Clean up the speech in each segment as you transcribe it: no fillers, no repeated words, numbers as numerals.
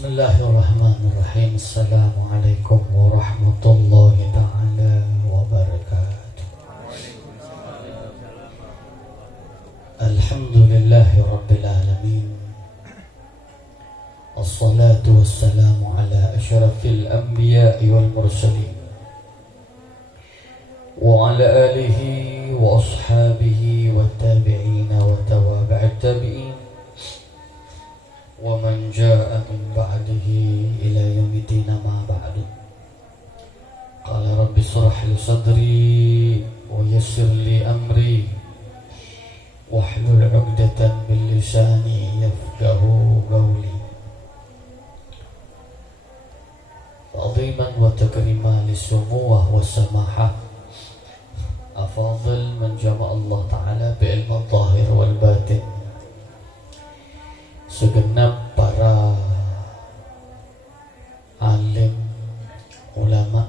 Bismillahirrahmanirrahim. Assalamualaikum warahmatullahi ta'ala wabarakatuh. Alhamdulillahi rabbil alamin. Assalatu wassalamu ala asyrafil anbiya'i wal mursalin wa ala alihi wa ashabihi wa tabi'ina wa tawabi'at tabi'in wa man jaa'a min ba'dihi ila yaumid-din ma ba'du. Qala rabbi shrah li sadri wa yassir li amri wahlul 'uqdatan min lisani yafqahu qawli. Ta'dhiman wa takriman lis-sumuwah wa samahah afadhil man jama'a Allah ta'ala bi'ilmi adh-dhahir wal batin. Segenap para alim, ulama,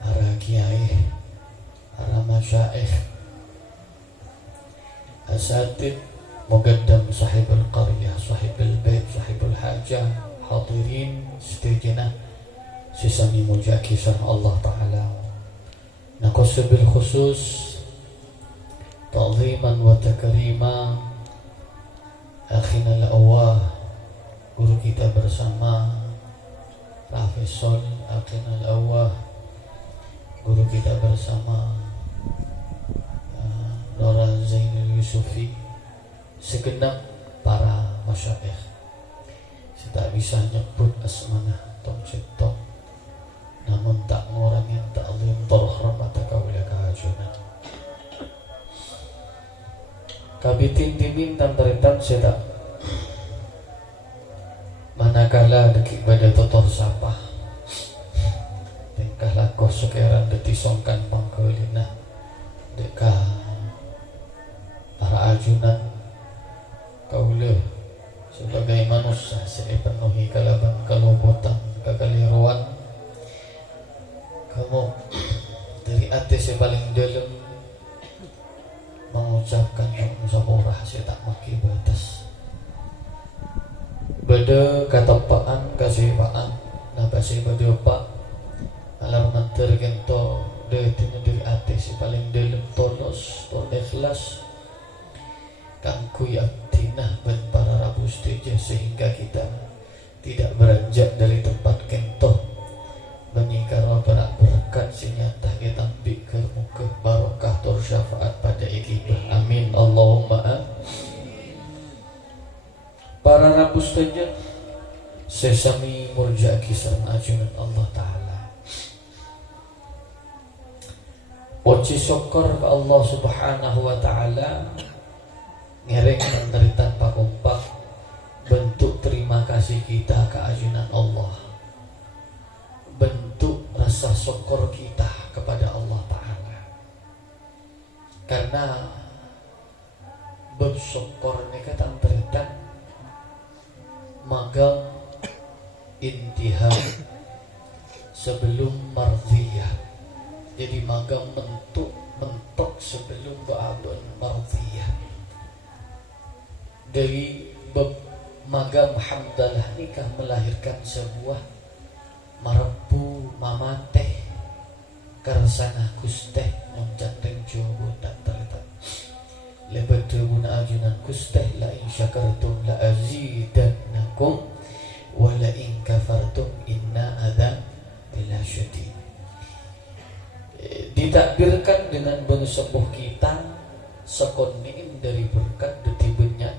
para kiai, para masyaikh, asatid, muqaddam sahibul qaryah, sahibul bait, sahibul hajah, hadirin setijana sisami muja kisah Allah Ta'ala. Naqassu bil khusus ta'ziman wa takriman akhina al-awwah, guru kita bersama Profesor akhina al-awwah, guru kita bersama Nora Zainul Yusufi, segenap para masyayikh. Saya tak bisa nyebut asmana tong cipto, namun tak ngurangin ta'zim terhormat kaula kahajunan. Kabitin timin tantaritan seda manakala dekik pada totoh sapah tingkah laku sekeran detisongkan pangkelina deka para ajunan kaula sebagai manusia saya penuhi kalaban kalubutan kekeliruan kamu dari hati saya paling dalam mengucapkan yang saborah saya tak maki batas beda katapaan kasihpaan napa saya beda pak alar manter gento detina dari hati saya paling dalam tolos tol ikhlas kangku yaktinah ben para rabu setuju sehingga kita tidak beranjak dari tempat kento menikara berak berkat sinyata kita bikir muka barokah tur syafaat pada ikibah amin Allahumma amin. Para rabu setuju sesami murja kisah ajunan Allah Ta'ala poci syukur ke Allah Subhanahu wa Ta'ala ngereng menderita pakumpak bentuk terima kasih kita ke ajunan Allah, bentuk rasa syukur kita kepada Allah Ta'ala, karena bersyukur ini kata terita magang intiha sebelum mardiyah, jadi magang mentok sebelum ba'adun mardiyah. Dari magam hamdalah nikah melahirkan sebuah marepu mamateh karsana kusteh nonjanteng jowo tak terletak lebat dewuna ajunan kusteh la in syakartum la azidannakum wa la in kafartum inna adzab bila syadid. Ditakdirkan dengan bensepuh kita sekoniin dari berkat deti benyak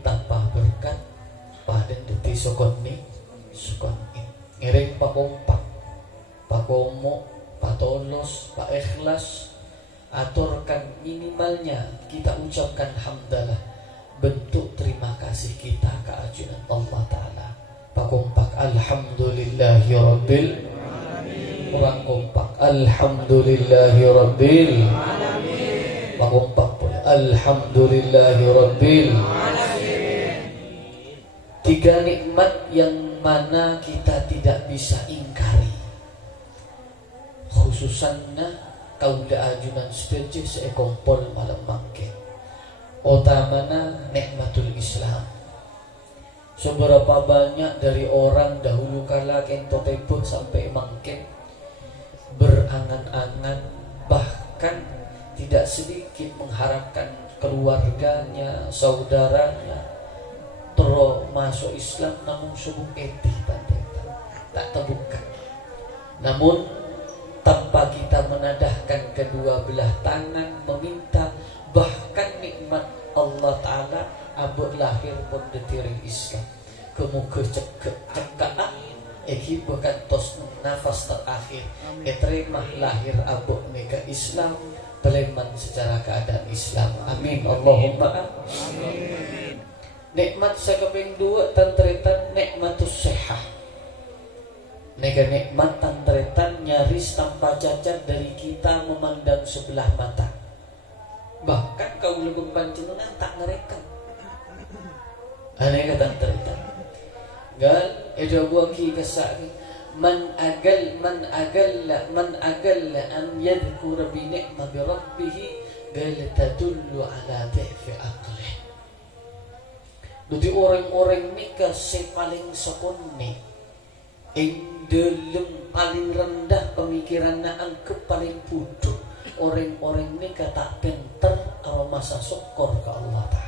tanpa berkat pada deti sokoni ngereng pakompak pakomo patolos pa ikhlas aturkan minimalnya kita ucapkan hamdalah bentuk terima kasih kita ke ajunan Allah Ta'ala. Pakompak alhamdulillahi rabbil alamin, kurang kompak alhamdulillahi rabbil alamin, pakompak pula alhamdulillahi rabbil alamin. Tiga nikmat yang mana kita tidak bisa ingkari, khususannya kauda ajunan setuju sekompol malam mangke. Utamana nikmatul Islam, Seberapa banyak dari orang dahulu kala kento tebo sampai mangkin berangan-angan, bahkan tidak sedikit mengharapkan keluarganya, saudaranya masuk Islam, namun subuh etih tak terbuka. Namun tanpa kita menadahkan kedua belah tangan meminta, bahkan nikmat Allah Ta'ala abuk lahir pun detiring Islam kemuka cekak bukan tos nafas terakhir terima lahir abuk nega Islam Peleman secara keadaan Islam. Amin Allahumma amin. Nikmat sekeping dua tantretan nikmatus sehah. Nega nikmat tantretan nyaris tanpa cacat dari kita memandang sebelah mata. Bahkan kau lebih panjenengan tak ngerekam. Aneh kata tantretan. Gal edo gua ki kesak man agal an yadhkur bi ni'mati rabbih gal tadullu ala dha'fi aqlih. Jadi orang-orang nikah paling sepone ing delem paling rendah pemikirannya angke paling bodoh orang-orang nikah tak pinter awal masa syukur ke Allah Ta'ala.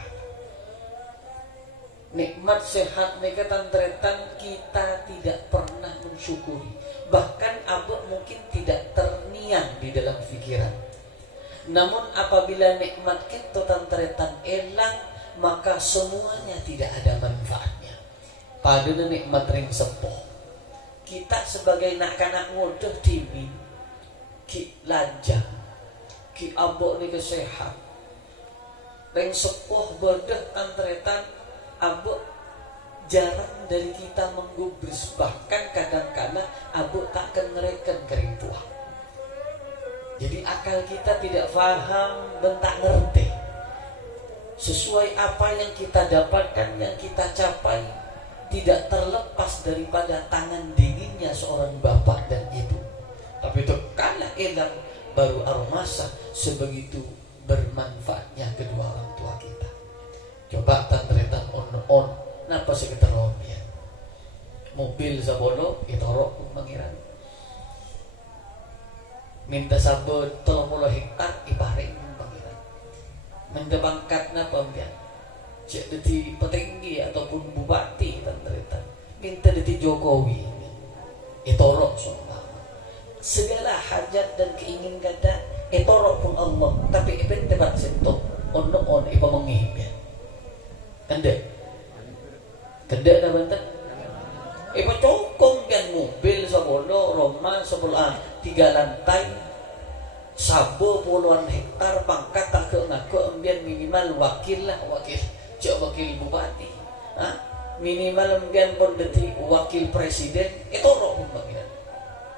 Nikmat sehat nikah tantretan kita tidak pernah mensyukuri, bahkan abad mungkin tidak terniang di dalam pikiran. Namun apabila nikmat kita tantretan elang, maka semuanya tidak ada manfaatnya. Pada nikmat ring sepoh kita sebagai nak-anak muda dimin ki lajang ki abok ni kesehat ring sepoh berdah tantretan abok jarang dari kita menggubris, bahkan kadang-kadang abok tak akan ngereken kering puah. Jadi akal kita tidak faham dan tak ngerti sesuai apa yang kita dapatkan, yang kita capai tidak terlepas daripada tangan dinginnya seorang bapak dan ibu. Tapi itu kala elang baru aromasa sebegitu bermanfaatnya kedua orang tua kita. Coba tantretan on napa sih kita ya? Mobil sabono itorok mengiran. Minta sabun 30 hektar iparing pengiran. Minta bangkat napa mbian? Cek deti petinggi ataupun bupati tantretan. Minta deti Jokowi. Itorok sumpah. Segala hajat dan keinginan kata itorok pun Allah, tapi iben tebat sentok on ipa mengihim. Kendek dah bantan. Ipa cokong kan mobil sabono Roma sebelah 3 lantai sabo puluhan hektar pangkat tak ke ngaku ambian minimal wakil cek wakil bupati minimal ambian pun deti wakil presiden itu roh pun bagian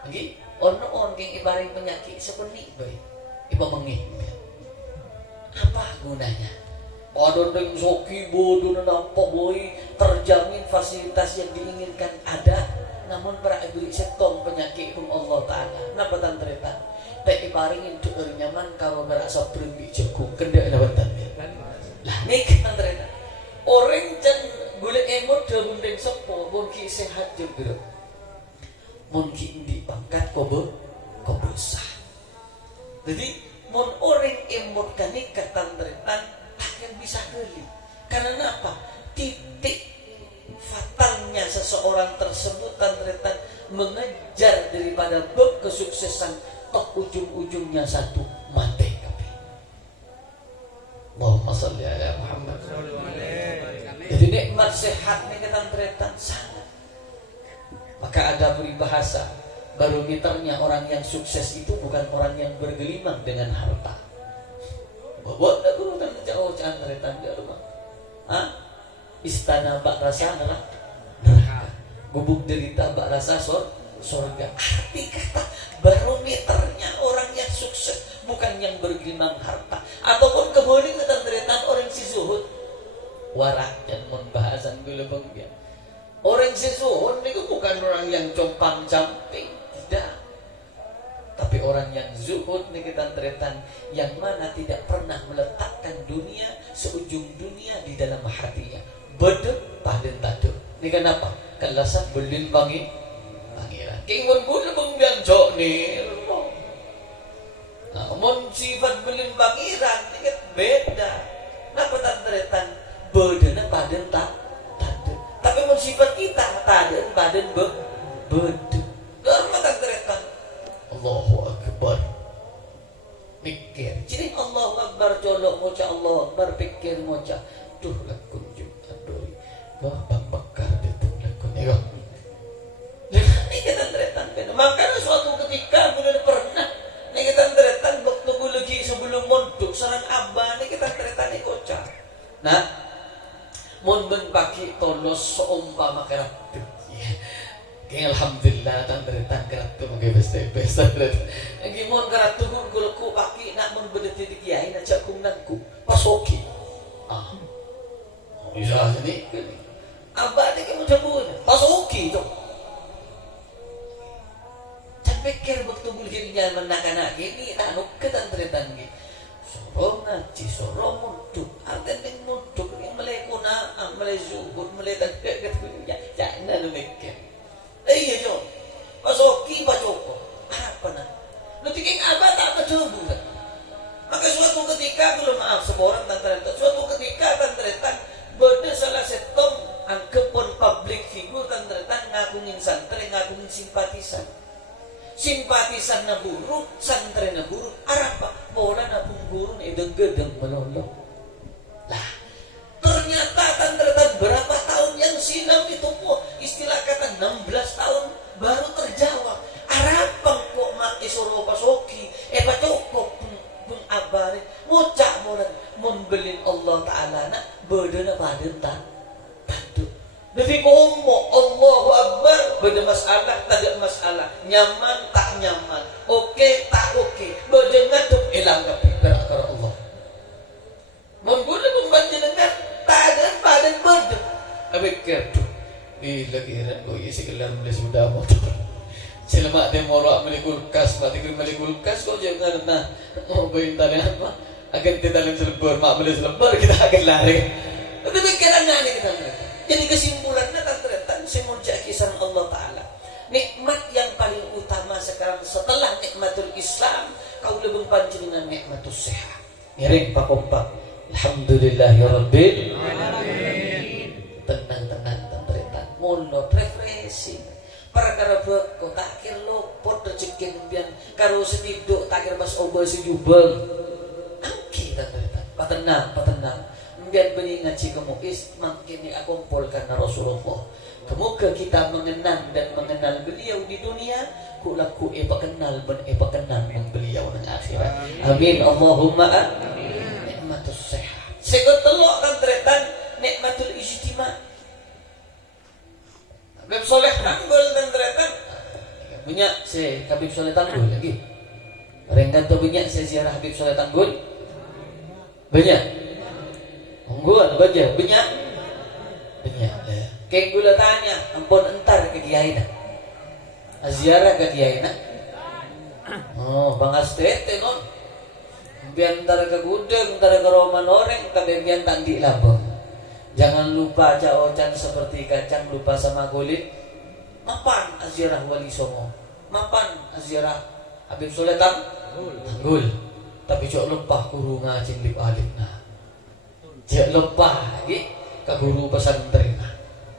lagi on keng ibaring penyakit sepenik baik iba mengih apa gunanya. Ada yang soki bodoh nampak boy terjamin fasilitas yang diinginkan ada, namun para ibu setong penyakit pun Allah Ta'ala. Napa tantretan? Tak ibaringin tu nyaman kalau berasa berembi jagung kendak nabatan. Lah nik tantretan. Orang jan gule emot dah bundeng sepo, mungkin sehat juga. Mungkin di pangkat kobo sah. Jadi mon orang emot kanik tantretan akan bisa geli. Karena apa? Titik fatalnya seseorang tersebut tantretan mengejar daripada kesuksesan toh ujung-ujungnya satu mati. Allahumma shalli ala Muhammad. Jadi nikmat sehat ni tantretan sangat. Maka ada peribahasa barometernya orang yang sukses itu bukan orang yang bergelimang dengan harta. Buat dah guru dan jauh tantretan dia rumah. Istana bak rasa neraka. Gubuk derita bak rasa surga. Arti kata barometernya orang yang sukses bukan yang bergelimang harta ataupun kemudian tantretan orang si zuhud. Warak dan membahasan gula bangga. Orang si zuhud itu bukan orang yang compang camping, tidak. Tapi orang yang zuhud ni tantretan yang mana tidak pernah meletakkan dunia seujung dunia di dalam hatinya. Bedep paden taduk. Ni kenapa? Kalasa belin pangiran. Kaya mo na bang biyanjo ni mon sifat belin pangiran, ingat beda. Napatandretan beda na paden tak tade. Tapi mon sifat kita taden paden beda. Dalam matandretan Allahu Akbar. Mikir. Jadi Allahu Akbar jolok moca Allahu Akbar pikir moca. Duh lakun Jumat doi. Bang bakar itu lakun ego. Ini kita teretan kan. Maka suatu ketika bulan pernah ini kita teretan waktu lagi sebelum mondok sarang abah ini kita teretan koca. Nah, mon ben pagi tolos seumpama keratu. Kaya alhamdulillah tan teretan keratu magai besta teretan. Lagi mon keratu gulku pagi nak mon bedeti di kiai nak cak kumnanku pasoki. Bisa sini. Abah ni kamu cabut pasoki tu. Pikir waktu bulgin jalan anak-anak ini tak nuk ketan-tretan gitu. Sorong ngaji, sorong muduk, artinya muduk yang melekuna, melezuhur, meletak ya, jangan mikir. Iya jo, pasoki pacoko, apa nak? Lu tiking abah tak bercoba kan? Maka suatu ketika kalau maaf seorang tan-tretan, suatu ketika tan-tretan beda salah setong angkepon public figure tan-tretan ngakungin santri, ngakungin simpatisan. Simpatisan na buruk, santri na buruk, arapa bola na guru na ideng-gedeng melolong. Lah, ternyata tan-tretan berapa tahun yang silam itu po, istilah kata 16 tahun baru terjawab. Arapang kok mak isoro pasoki, pacokok pung abare, mocak bola membelin Allah Ta'ala na beda na paden tantu. Tapi ngomong Allahu Akbar beda masalah, tak ada masalah, nyaman tak nyaman, oke tak oke, beda ngatuk ilang kapiter akar Allah. Mengguna membantu dengan tak ada padan beda. Abik kertu, lagi heran kau isi kelar mulai sudah motor. Selama dia morok beli kulkas, mati beli kulkas kau jangan nah mau bintang apa? Akan tidak dalam selebor, mak beli selebor kita akan lari. Tapi pikiran nani kita mereka. Jadi kesimpulannya tan-tretan semenjak kisah Allah Ta'ala nikmat yang paling utama sekarang setelah nikmatul Islam kau lebih panjenengan nikmatul sehat ngiring pak kompak alhamdulillahirabbil alamin tenang-tenang tan-tretan mono refreshing perkara kau takir lopot rezeki mbian karo setiduk takir mas oba sejubel angki tan-tretan patenang biar beri ngaji kamu makin akumpul karena Rasulullah. Kemuka kita mengenang dan mengenal beliau di dunia, kulaku kenal kenal dengan beliau di akhirat. Amin Allahumma amin. Nikmatul sehat. Sekot telok kan tretan nikmatul ijtima. Habib Soleh Tanggul dan tretan. Punya si Habib Soleh Tanggul lagi. Renggan tu punya saya ziarah Habib Soleh Tanggul. Banyak. Ungguan baca banyak kayak gula tanya ampun entar ke kiai nak aziarah ke kiai nak bang astete non biar entar ke gudeg entar ke roman oreng tapi biar tandi labang jangan lupa caocan seperti kacang lupa sama kulit mapan aziarah wali songo mapan aziarah Habib Soleh Tanggul tapi cok lupa kuru ngajin lip alif nah jangan lupa lagi ke guru pesantren.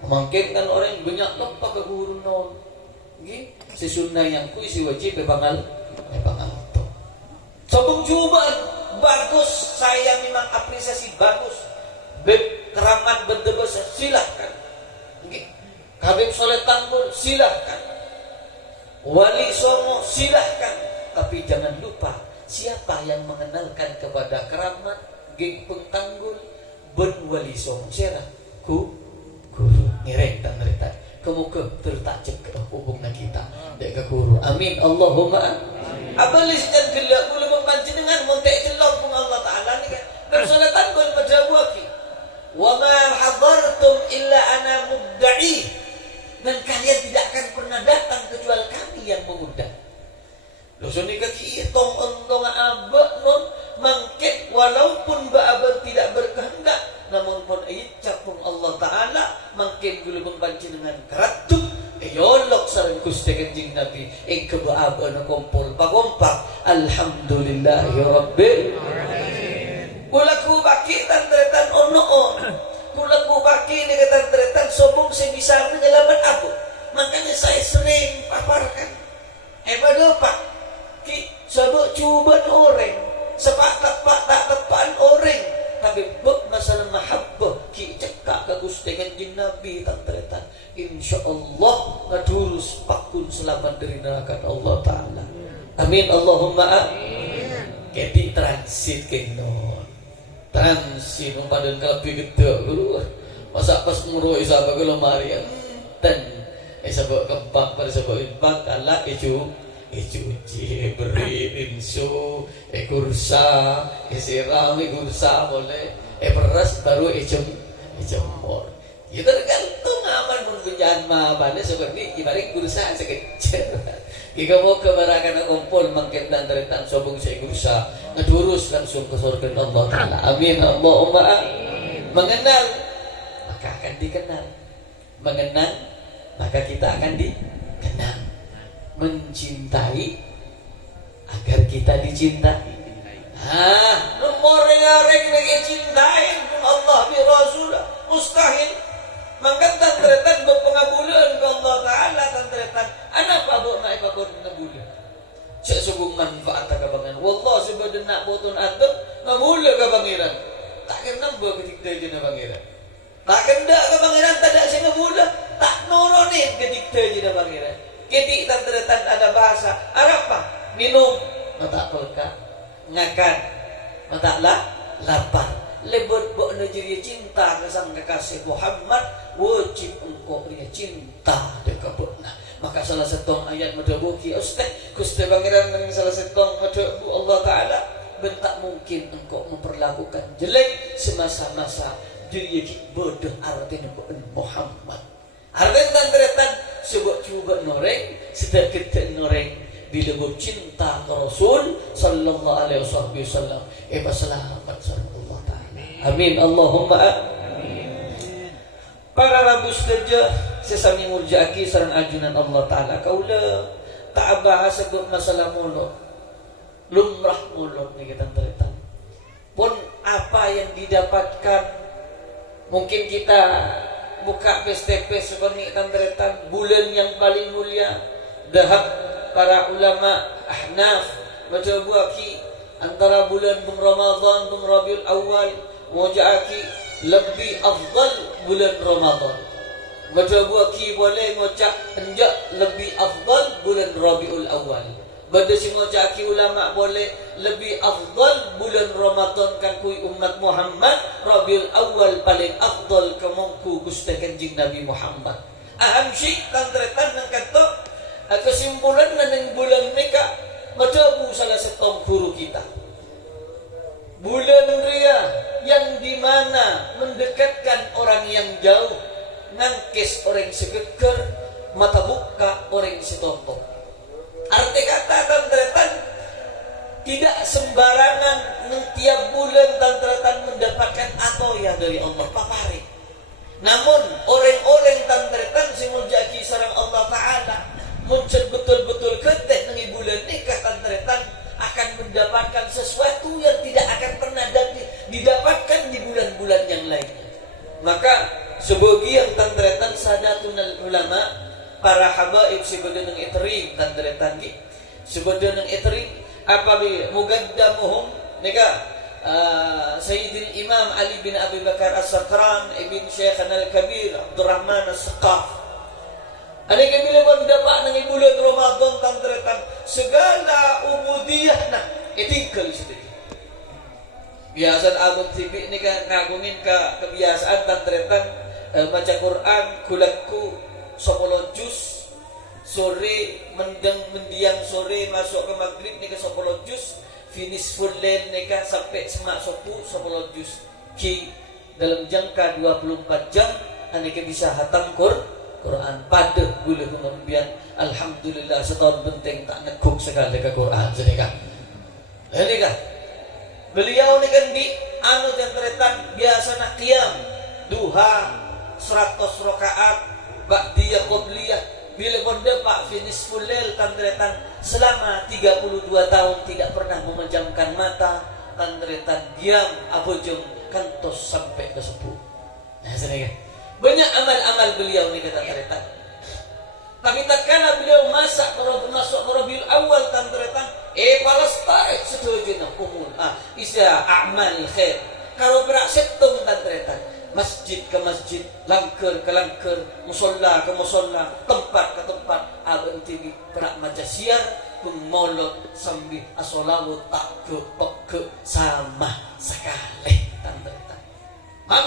Mungkin kan orang banyak lupa ke guru non. Si sunnah yang kui si wajib bangal tu. Sobong cobaan bagus, saya memang apresiasi bagus. Keramat berdebas silahkan. Habib Soleh Tanggul silahkan. Wali Songo silahkan. Tapi jangan lupa siapa yang mengenalkan kepada keramat geng Tanggul ben wali Songo sira guru ngiring tan cerita kemuka tertajak ke hubungna kita dek ke guru amin Allahumma amin abalis dan gelak boleh mempanjenengan montek jelok pun Allah Ta'ala ni kan bersolatan gol pada waki wa ma hadartum illa ana mudda'i dan kalian tidak akan pernah datang kecuali kami yang mengundang dosa ni kaki tong abad non mangkit walaupun ba'abad tidak berkehendak namun pun icap pun Allah Ta'ala mungkin belum membaca sareng Gusti Kanjeng Nabi ing kebaabana kumpul pagompak alhamdulillahirabbil alamin. Kula ku baki tantretan ono kula ku baki ni tantretan sombong sing bisa menyelamat aku. Makanya saya sering paparkan pada Pak ki sabuk cuban orang sepak tak tepaan orang tapi buk masalah mahabbah ki cekak ke Gusti Kanjeng Nabi tantretan insyaallah ngadurus pakun selamat dari neraka Allah taala. Amin Allahumma amin. Keti transit keno transit umpadan lebih gede masa pas muro isabak ke lemari dan isabak kebak pada sabak ibak kalah icuci beri insu kursa siram kursa boleh beras baru icemor itu tergantung aman pun penjahan mahabannya seperti ibarat kursa sekecil jika mau kebarakan kumpul mungkin dan teretan sobong saya kursa ngedurus langsung ke surga Allah Ta'ala. Amin Allahumma amin. Mengenal maka akan dikenal, mengenal maka kita akan dikenal, mencintai agar kita dicintai. Nomor yang lagi cintain pun Allah bi Rasulah mustahil. Maka tantretan berpengabulan ke Allah Ta'ala tantretan anak pabuk naik pakor pengabulan cek subung manfaat kabangan wallah sebadan nak botun atau ngabula kabangiran tak kena ketika jena pangeran tak kena kabangiran tak ada sing ngabula tak noronin ketika jena pangeran ketik tantretan ada bahasa apa minum mata pelka ngakan mata lapar lebut bok najiri cinta kesang kekasih Muhammad wajib engkau punya cinta dekabutna. Maka salah satu ayat madabuki ustaz Gusti Pangeran dengan salah satu madabu Allah Ta'ala bentak mungkin engkau memperlakukan jelek semasa-masa diri bodoh artinya Muhammad artinya tantretan sebab coba noreng sedikit noreng bila cinta ke Rasul sallallahu alaihi wasallam selamat Allah Ta'ala. Amin Allahumma amin. Para rabu sedaja sesami murjaki sareng ajunan Allah Ta'ala kaula tak bahas sebut masalah mulut lumrah mulut ni kita tentang pun apa yang didapatkan mungkin kita buka PSTP seperti tantretan bulan yang paling mulia dahab para ulama ahnaf baca buaki antara bulan Ramadan dan Rabiul Awal mujaki lebih afdal bulan Ramadan. Baca buaki boleh ngocak enjak lebih afdal bulan Rabiul Awal. Bada si ngocaki ulama boleh lebih afdal bulan Ramadan kan kui umat Muhammad Rabiul Awal paling afdal kemongku Gusti Kanjeng Nabi Muhammad. Aham syik tantretan nang kato kesimpulan nang bulan nika macabu salah setong guru kita. Bulan ria yang dimana mendekatkan orang yang jauh, ngangkis orang sekeker, mata buka orang setontok. Arti kata tantretan tidak sembarangan tiap bulan tantretan mendapatkan atoya dari Allah papari. Namun orang-orang tantretan simulja kisarang Allah Ta'ala muncul betul-betul ketek nengi bulan nikah tantretan akan mendapatkan sesuatu yang tidak akan pernah didapatkan di bulan-bulan yang lainnya. Maka sebagian tantretan sadatun ulama para habaib sebagian yang itrim tantretan ki sebagian yang itrim apabila mugaddamuhum nika Sayyidil Imam Ali bin Abi Bakar As-Sakran ibn Syekhana Al-Kabir Abdurrahman As-Saqaf. Ada bila pun dapat nang bulan Ramadan tantretan segala ubudiyah nak etikal sedikit. Biasa abad tibi ni kan ngagungin kebiasaan tantretan baca Quran kulakku 10 juz sore mendiang sore masuk ke maghrib ni ke 10 juz finish full lail ni kan sampai semak 10 juz ki dalam jangka 24 jam ane bisa hatam Quran pada boleh kemudian alhamdulillah setahun penting tak nekuk sekali ke Quran sini kan. Ini kan beliau ni kan di anu yang teretan biasa nak qiyam duha 100 rakaat ba'diyah qabliyah bila bonda Pak Finis Fulel tandretan selama 32 tahun tidak pernah memejamkan mata, tandretan diam abojong kantos sampai ke sepuh. Nah, banyak amal-amal beliau ni kata tandretan. Tapi tatkala beliau masuk Rabiul Awal tandretan, palestai setuju nak umul. Isa amal khair. Kalau berak setung tandretan. Masjid ke masjid, langker ke langker, musolla ke musolla, tempat ke tempat, abang TV perak majasiar, pemolot sambil asolawut tak ke sama sekali tanda-tanda.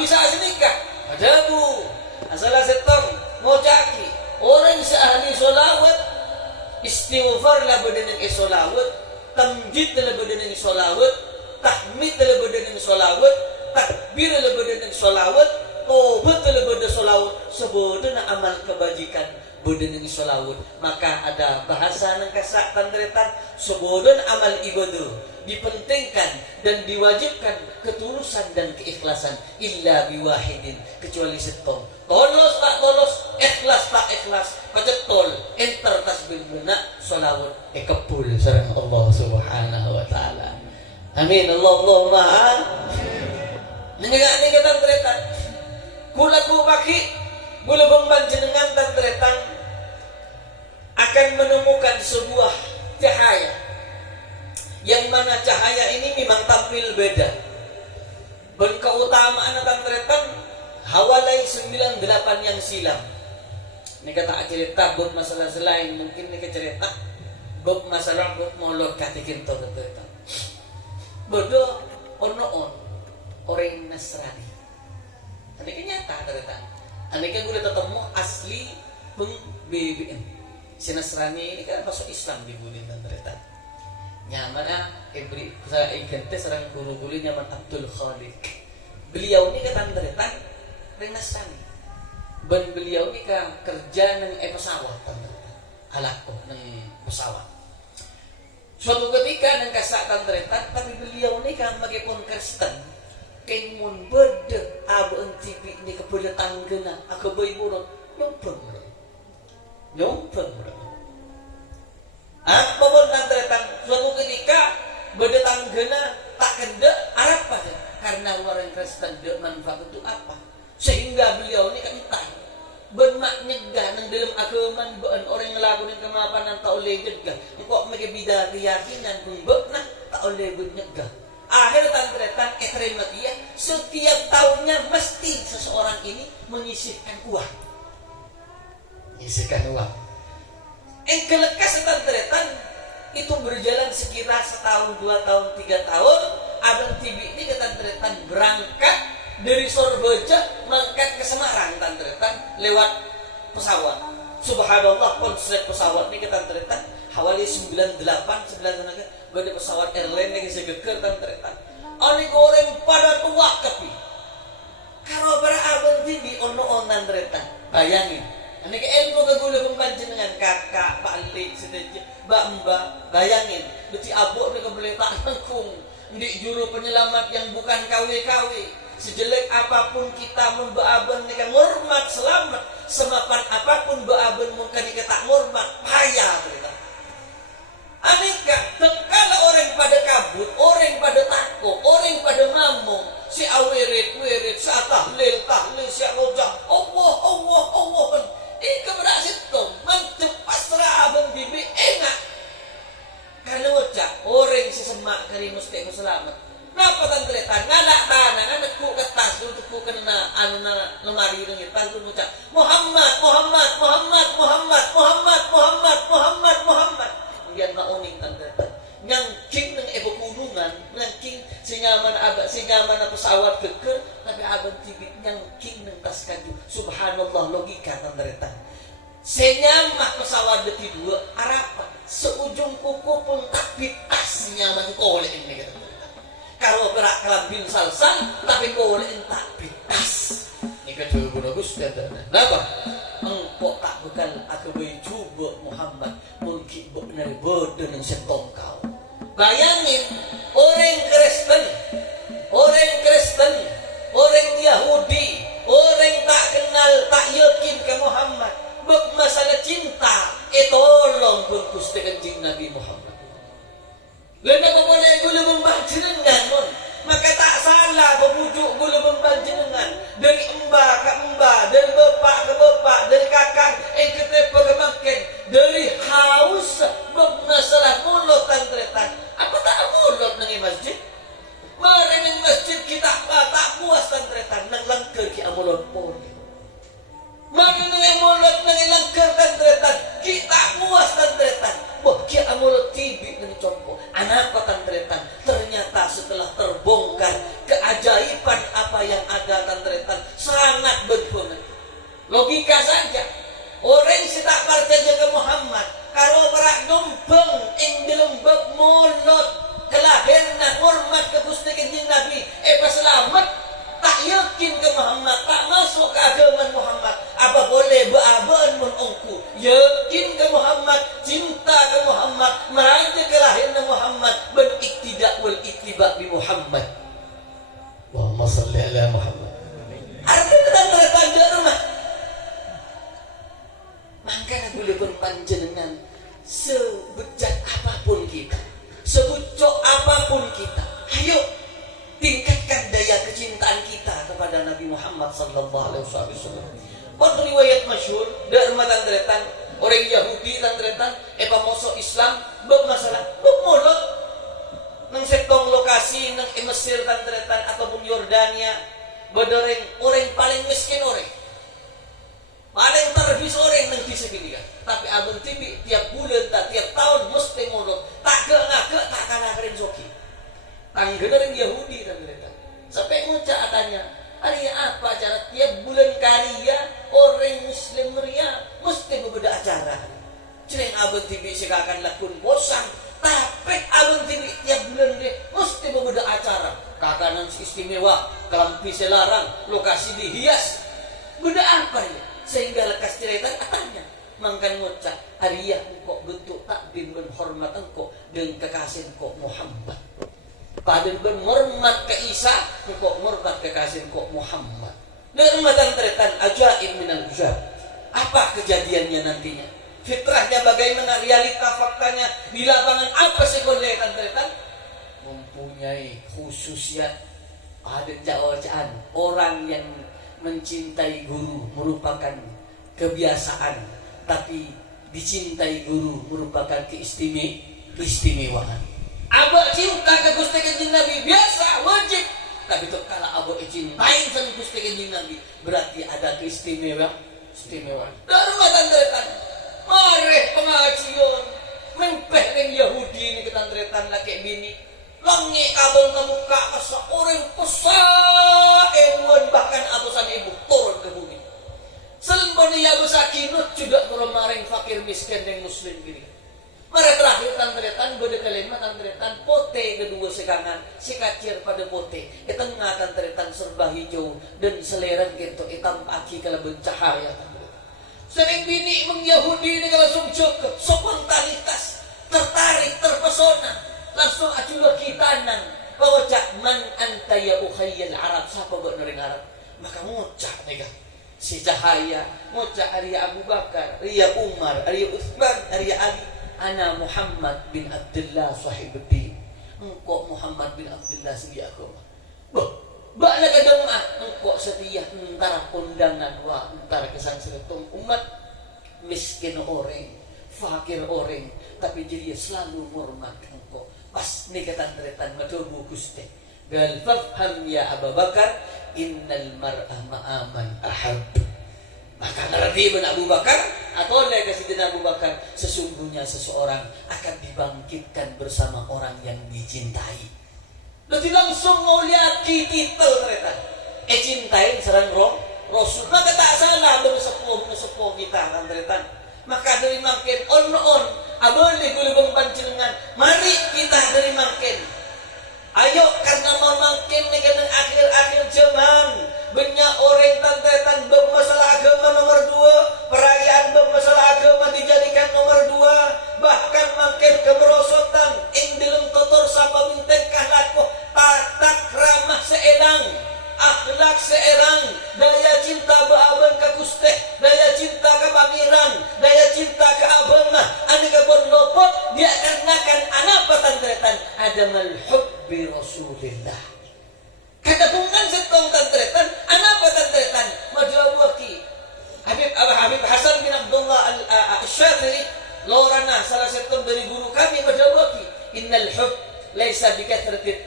Bisa nikah, ada tu, asalah setong, mau jaki, orang seahli solawat, istighfar lah berdenang solawat, tamjid lah berdenang solawat, tahmid lah berdenang solawat, takbir lebedan solawat, tobat lebedan solawat, sebodana amal kebajikan bedan solawat. Maka ada bahasa nang kasak tandretan, sebodana amal ibadah dipentingkan dan diwajibkan ketulusan dan keikhlasan illa biwahidin, kecuali setong. Tolos tak tolos, ikhlas tak ikhlas, pacetol enter tasbih benak solawat kepul sareng Allah Subhanahu wa taala. Amin. Allahumma Nenegak ni kata teretan, kulaku baki, gula pembanjenengan dan teretan akan menemukan sebuah cahaya, yang mana cahaya ini memang tampil beda. Dan keutamaan dan teretan hawalai 98 yang silam. Ini kata cerita buat masalah selain mungkin ini cerita buat masalah buat molot katikin to teretan. Bodoh ono orang Nasrani. Ini kan nyata ternyata. Ini kan gue ketemu asli peng BBM. Si Nasrani ini kan masuk Islam di bulan ternyata. Nyaman ibri saya igante serang guru-guru nyaman Abdul Khaliq. Beliau ini kata ternyata orang Nasrani. Ben beliau ini kan kerja nang pesawat ternyata. Alako nang pesawat. Suatu ketika nang kasatan ternyata, tapi beliau ini kan magipun Kristen. Kenmun berde abu TV ni kepada tanggana aku berburuk nyompeng apa pun tantretan suatu ketika berde tanggana tak kenda apa karena orang Kristen dia manfaat untuk apa sehingga beliau ni kan entah bermak nyegah nang dalam agama orang ngelakuin kemapanan tak oleh nyegah kok mereka bida keyakinan pun nah tak oleh nyegah. Akhir tantretan terima dia setiap tahunnya mesti seseorang ini menyisihkan uang. Menyisihkan uang. Kelekas tantretan itu berjalan sekitar setahun, 2 tahun, 3 tahun. Abang TV ini ke tantretan berangkat dari Surabaya mengangkat ke Semarang tantretan lewat pesawat. Subhanallah konsep pesawat ini ke tantretan hawali 98 tenaga. Bada pesawat airline yang segeker tantretan. Oni goreng pada tua kepi. Karo para abang TV ono tantretan. Bayangin. Ini ke ilmu kegula pembanjenengan kakak, Pak Lik, sedeje, Mbak. Bayangin. Beti abuk ni kebeli tak nangkung. Di juru penyelamat yang bukan KW-KW. Sejelek apapun kita membaaban ni kan hormat selamat. Semapan apapun baaban mungkin kita hormat. Payah cerita. Aneka, tekala orang pada kabut, orang pada takut, orang pada ngomong, si awirit, si tahlil, si rojak, Allah kan. Ika berhasil tu, mantep pasrah abang bibi enak. Karena wajah orang sesemak kari mesti selamat. Napa tantretan ngalak tanah, nganak ku kertas, untuk ku kena lemari ini, tantu ucap Muhammad. Yang nauning tantretan. Nyangking ng ebopulungan, nyangking sinyaman na pesawat keker, tapi abang tibit nyangking ng tas kaju. Subhanallah logika tantretan. Senyamah pesawat beti dua, arapan seujung kuku pun tapi tas nyaman kole ini kata. Kalau berak kelambin salsan, tapi kole tak pitas. Ini kan juga bagus kata. Kenapa? Engkau tak bekal aku berjubah Muhammad mungkin benar bodoh yang setong kau. Bayangin orang Kristen, orang Yahudi, orang tak kenal, tak yakin ke Muhammad. Bak masalah cinta dari embah ke embah, dari bapak ke bapak, dari kakak ke tepa ke makin, dari haus masalah mulut tantretan. Apa tak mulut nangi masjid? Mari nang masjid kita tak puas tantretan nang langker ki amulon poli. Mari nang mulut nang langker tantretan kita puas tantretan. Wah, ki amulon tibi nang compo. Anak tantretan. Ternyata setelah terbongkar keajaiban apa yang ada tantretan sangat berguna. Logika saja. Orang tak percaya ke Muhammad kalau berak numpang ing dalam bab mulut kelahiran hormat ke Gusti Kanjeng Nabi pas selamat tak yakin ke Muhammad, tak masuk ke agama Muhammad, apa boleh beabaan mun ongku yakin ke Muhammad, cinta ke Muhammad, meraja kelahiran Muhammad, beriktidak wal ittiba bi Muhammad. Allahumma salli ala Muhammad. Artinya tanda rumah. Maka boleh pun panjenengan sebejat apapun kita, sebucok apapun kita, ayo tingkatkan daya kecintaan kita kepada Nabi Muhammad sallallahu alaihi wasallam. Pada riwayat masyhur dari tantretan orang Yahudi tantretan masuk Islam bermasalah bermulut nang setong lokasi nang Mesir tantretan ataupun Yordania bedoreng orang paling miskin orang paling terbis orang nang disebutkan. Tapi abang tibi tiap bulan tak tiap tahun mesti mulut tak ngagak tak kalah keren zoki. Tanggeran Yahudi tantretan. Sampai ngucap tanya, hari apa acara tiap bulan karya orang Muslim ria mesti berbeda acara. Cereng abang tibi sekarang lakun bosan. Tapi abang tibi tiap bulan dia mesti berbeda acara. Kakanan istimewa, kelampi selarang, lokasi dihias. Beda apa ya? Sehingga lekas cerita katanya mangkan ngucap hariah engkau bentuk takdim dan hormat engkau dengan kekasih engkau Muhammad. Padahal berhormat ke Isa engkau hormat kekasih engkau Muhammad. Dengan tantretan ajaib minal ujab. Apa kejadiannya nantinya? Fitrahnya bagaimana, realita faktanya di lapangan apa sih boleh tantretan? Mempunyai khususnya ada jawaan orang yang mencintai guru merupakan kebiasaan, tapi dicintai guru merupakan keistimewaan. Abah cinta ke Gusti Kanjeng Nabi biasa wajib, tapi tuh kalau abah cintain sama Gusti Kanjeng Nabi berarti ada keistimewaan. Darma tantretan, mari pengajian, mempeh dengan Yahudi ini ketantretan laki bini. Langi kabel ke muka asa orang pesak ewan bahkan abusan ibu turun ke bumi. Selain ya sakinut juga turun maring fakir miskin yang muslim gini. Mari terakhir tantretan beda kalimat tantretan pote kedua sekangan si kacir pada pote. Tengah tantretan serba hijau dan seleran gitu hitam aki kalau bencahaya tantretan. Sering bini mengyahudi ini kalau sumjuk spontanitas tertarik terpesona. Langsung aculah kita nang pawacak man anta ya ukhayyal Arab siapa buat orang Arab maka ngucap nih si Cahaya ngucap Arya Abu Bakar Arya Umar Arya Utsman Arya Ali ana Muhammad bin Abdullah sahibuddin engkau Muhammad bin Abdullah sedia agama bakna kadang engkau setia antara kondangan wa antara kesan seretung umat miskin orang fakir orang tapi jadi selalu hormat engkau. Pas ni ketantretan maturbu Gusti. Gal fafham ya Abu Bakar innal mar'ah ma'aman ahab. Maka ngerti Abu Bakar atau oleh Sidina Abu Bakar sesungguhnya seseorang akan dibangkitkan bersama orang yang dicintai. Nanti langsung ngoliaki titel tretan. Cintain serang Rasul. Maka tak salah bersepuh kita kan tretan. Maka dari makin on abali gulubang pancingan mari kita dari makin ayo karena mau makin nih kan akhir zaman banyak orang tantretan bermasalah agama nomor 2 perayaan bermasalah agama dijadikan nomor 2 bahkan makin kemerosotan ing dalam tutur sapa bintengkah laku tatak ramah seelang akhlak seerang daya cinta beaban ke Gusti daya cinta ke pangeran daya cinta ke abang ane ke lopot dia karenakan anak tantretan ada malhubbi Rasulillah kata bungan setong tantretan innal hub laisa bikathrati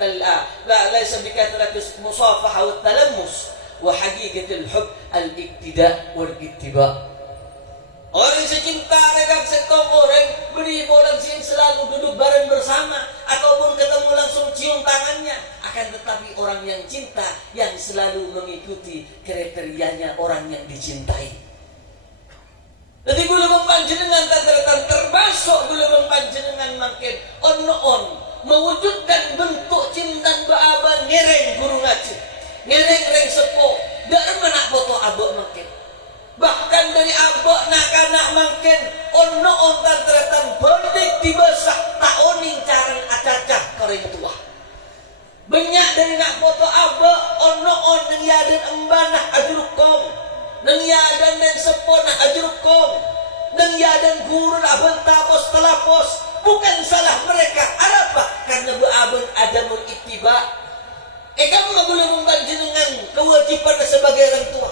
laisa bikathrati musafaha wa talammus wa haqiqatul hub al-iktida wal ittiba. Orang secinta regang setong orang beri bolang sing selalu duduk bareng bersama ataupun ketemu langsung cium tangannya, akan tetapi orang yang cinta yang selalu mengikuti kriterianya orang yang dicintai. Jadi gula mempanjenengan termasuk gula mempanjenengan makin on mewujudkan bentuk cinta baaban ngereng guru ngaji, ngereng reng sepo, dak menak foto abok makin. Bahkan dari abok nak makin on tantretan berdik dibesah tak oning carang acacah kering tua. Banyak dari nak foto abok on neng yaden embanah ajurukong, neng yaden dan seponah ajurukong, neng yaden guru abang tapos telapos. Bukan salah mereka, apa? Karena beabon adamul ittiba. Kamu nggak boleh membanjenengan kewajiban sebagai orang tua.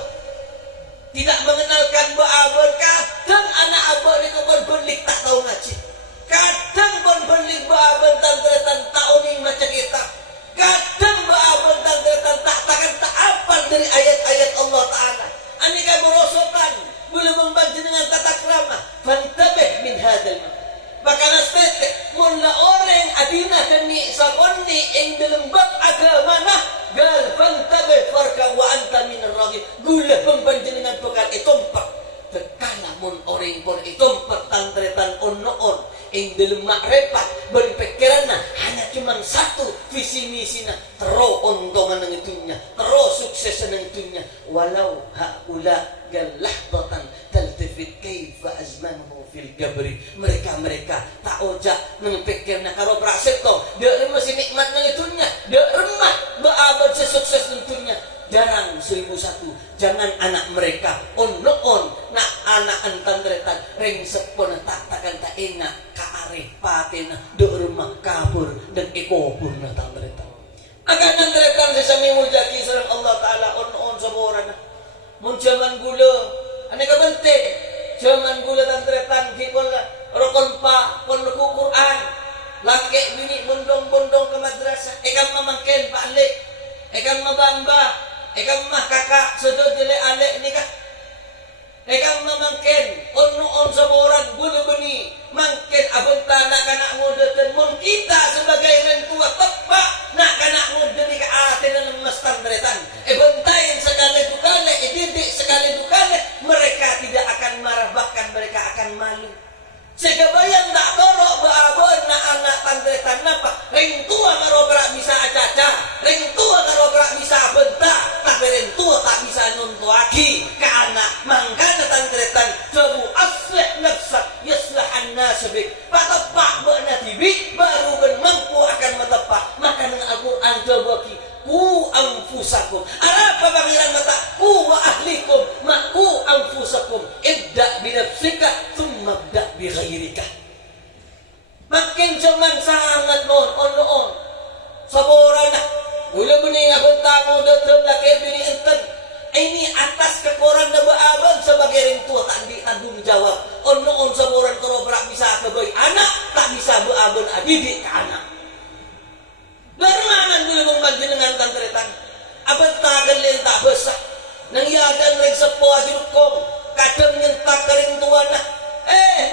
Tidak mengenalkan beabon. Kadang anak abon itu konflik tak tahu ngaji. Kadang konflik beabon tantretan tak uning macam kita. Kadang beabon tantretan tak apal dari ayat-ayat Allah Taala. Anika berosotan boleh membanjenengan tata krama. Fantabih min hadal. Bahkan aspek mula orang adina kami sakonni ing dalam bab agama nah gal fantabe farka wa anta min ar-ragib gula pempanjenengan pekan itompak tekana mun orang pun itompak tantretan on ing dalam makrifat berpikiran hanya cuma satu visi misina tero ontongan nang itunya tero sukses nang itunya walau haula gal lahdatan taltafit kaifa azmanuhu fil gabri. Mereka tak ojak mengpikirna karo prasetto dia masih nikmat nang itunya dia remah beabad sesukses tentunya jarang 1001 jangan anak mereka on nak anak antandretan reng sepon takkan tak enak kaare patena de remah kabur dan ekobur na tandretan akan tandretan sesami muljaki sareng Allah Taala on saborana mun jaman gula aneka bente jaman gula tantretan kikol rokon pa kon Quran laki bini bondong-bondong ke madrasah ekam mamangken Pak Alek ekam mabamba ekam mah kakak sedot jele Alek nikah ekam mamangken on saboran gula beni mangken abon tanak kanak muda dan mun kita sebagai orang tua tepak nak kanak muda nikah aten dan lemas tantretan bentain sekali dukale didik sekali dukale mereka tidak akan marah bahkan mereka akan malu. Sekebayang tak torok beabon na anak tantretan napa ring tua karo berak bisa acaca ring tua karo berak bisa bentak tapi ring tua tak bisa nuntuaki ke anak mangkana tantretan cobu aslih nafsak yaslahan nasibik patepak be'na tibik baru ben mampu akan metepak maka dengan Al-Quran coba ki ku anfusakum apa pangiran mata ku wa ahlikum maku anfusakum ibda binafsika thumma ibda bi ghairika makin cuman sangat on saborana gula bening abang tamu datang laki bini enten ini atas kekoran na beabang sebagai orang tua tak ditanggung jawab on saboran kalau berak bisa kebaik anak tak bisa beabang didik ke anak dari mana dulu membanjenengan tantretan abang tagan lain tak besar nang yadan reng sepo ajurkom kadang nyentak kering tuana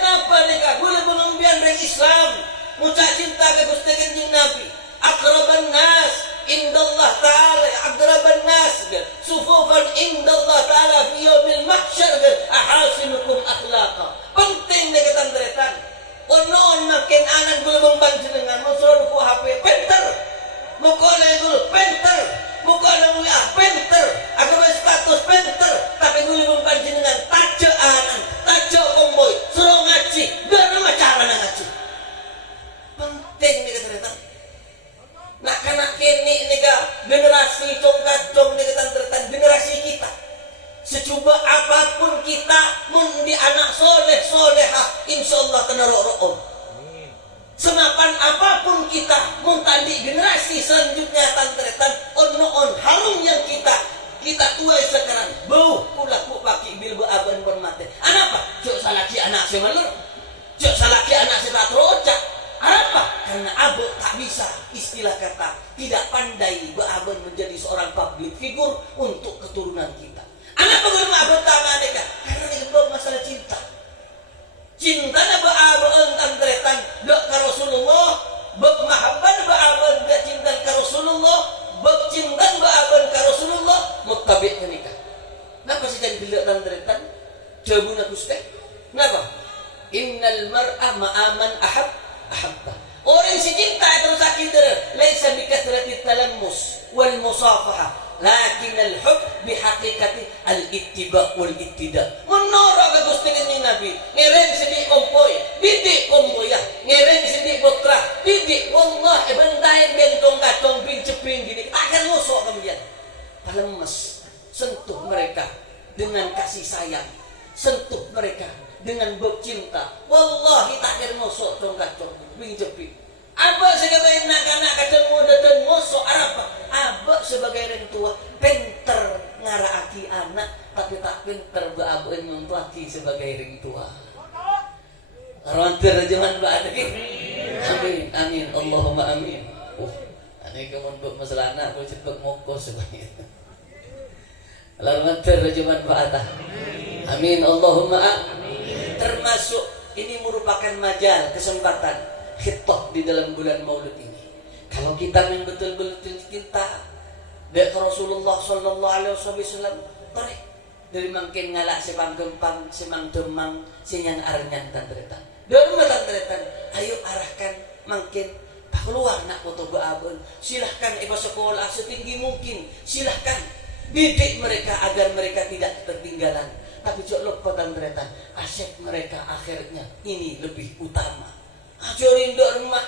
napa nikah boleh mengembian reng Islam mucak cinta ke Gusti Kanjeng Nabi akraban nas indallah ta'ala akraban nas sufufan indallah ta'ala fi yaumil mahsyar ahasinukum akhlaqa penting nih tantretan on makin anak boleh membanjenengan musuh ku HP penter mukona dulu penter mukona mulia penter agama status penter tapi boleh membanjenengan tajo anan tajo komboy suruh ngaji gara macara ngaji penting nih tantretan nak kanak kini nika generasi congkacong nika tantretan generasi kita secoba apapun kita mun di anak solehah insyaallah kena ro'om semapan apapun kita mun tadi generasi selanjutnya tantretan on harum yang kita tuai sekarang bau kulaku paki bil beaban bermate apa cok salaki anak semalur cok salaki anak setat rocak apa karena abu keturunan kita. Anak pengguna abon tangan mereka karena ini sebab masalah cinta. Cinta na baaban tandretan dak ka Rasulullah, bab mahabban baaban dak cinta ka Rasulullah, bab cinta baaban ka Rasulullah muttabi' nikah. Napa sih jadi dilek tandretan? Jawabuna Gusti. Napa? Innal mar'a ma'aman ahabba. Orang si cinta terus sakit laisa bi kathrati talammus wal musafaha lakin al hub bi haqiqati al ittiba wal ittida. Menora ka Gusti ni Nabi ngereng sidi ompoy didik omboya ngereng sidi putra didik wallah bantayan bentong katong bin ceping gini akan ngosok kemudian palemes sentuh mereka dengan kasih sayang sentuh mereka dengan bab cinta. Wallahi tak ada mosok tong kacong bing jepi. Abah sebagai anak-anak kacang muda dan mosok apa? Abah sebagai orang tua pinter ngaraaki anak tapi tak pinter baabuin membaki sebagai orang tua. Rontir jangan baada amin amin Allahumma amin. Ani kamu buat masalah anak boleh cepat mokos sebagai. Rontir jangan baada. Amin Allahumma amin. Termasuk ini merupakan majal kesempatan khitbah di dalam bulan Maulud ini. Kalau kita memang betul-betul cinta dengan Rasulullah sallallahu alaihi wasallam, mari dari makin ngalak sepang gempang, semang demang, sinyang arnyan tandretan. Dari tandretan, ayo arahkan makin keluar nak foto beabun. Silahkan ibu sekolah setinggi mungkin. Silahkan didik mereka agar mereka tidak ketinggalan. Tapi jangan lupa tandretan asyik mereka akhirnya ini lebih utama. Ajarin dok rumah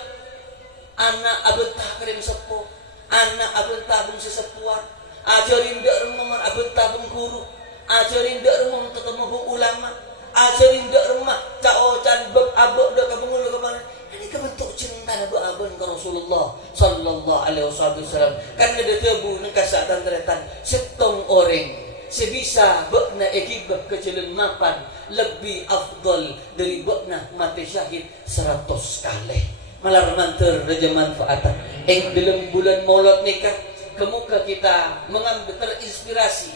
anak abun takrim sepuh, anak abun tabung sesepuan. Ajarin dok rumah abun tabung guru, ajarin dok rumah ketemu ulama, ajarin dok rumah caocan bab abuk dok kabungulu kemana. Ini kebentuk cinta abuk abun ke Rasulullah sallallahu alaihi wasallam. Karena dia tebu nekasa tandretan setong orang sebisa bakna ekibah kecilin mapan lebih afdal dari bakna mati syahid 100 kali. Malar manter raja manfaatan yang dalam bulan Maulud nikah kemuka kita mengambil terinspirasi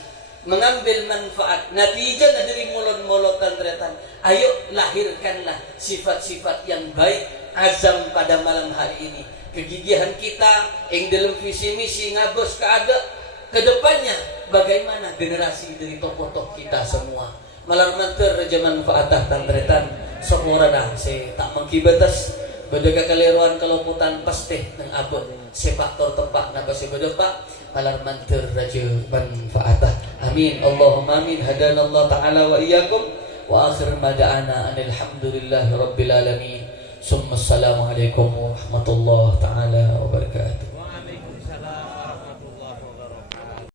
mengambil manfaat natijah dari Maulud tandretan. Ayo lahirkanlah sifat-sifat yang baik azam pada malam hari ini. Kegigihan kita yang dalam visi misi ngabos keada kedepannya bagaimana generasi dari tokoh-tokoh kita semua malam manter raja manfaatah tandretan semua dah saya tak mengkibatas bedega keliruan keloputan pasti nang abot sepaktor tempat nak kasi bedepak malam manter raja manfaatah amin Allahumma amin hadanallah ta'ala wa iyyakum wa akhir mada'ana alhamdulillahi rabbil alamin summa assalamualaikum warahmatullahi ta'ala wabarakatuh.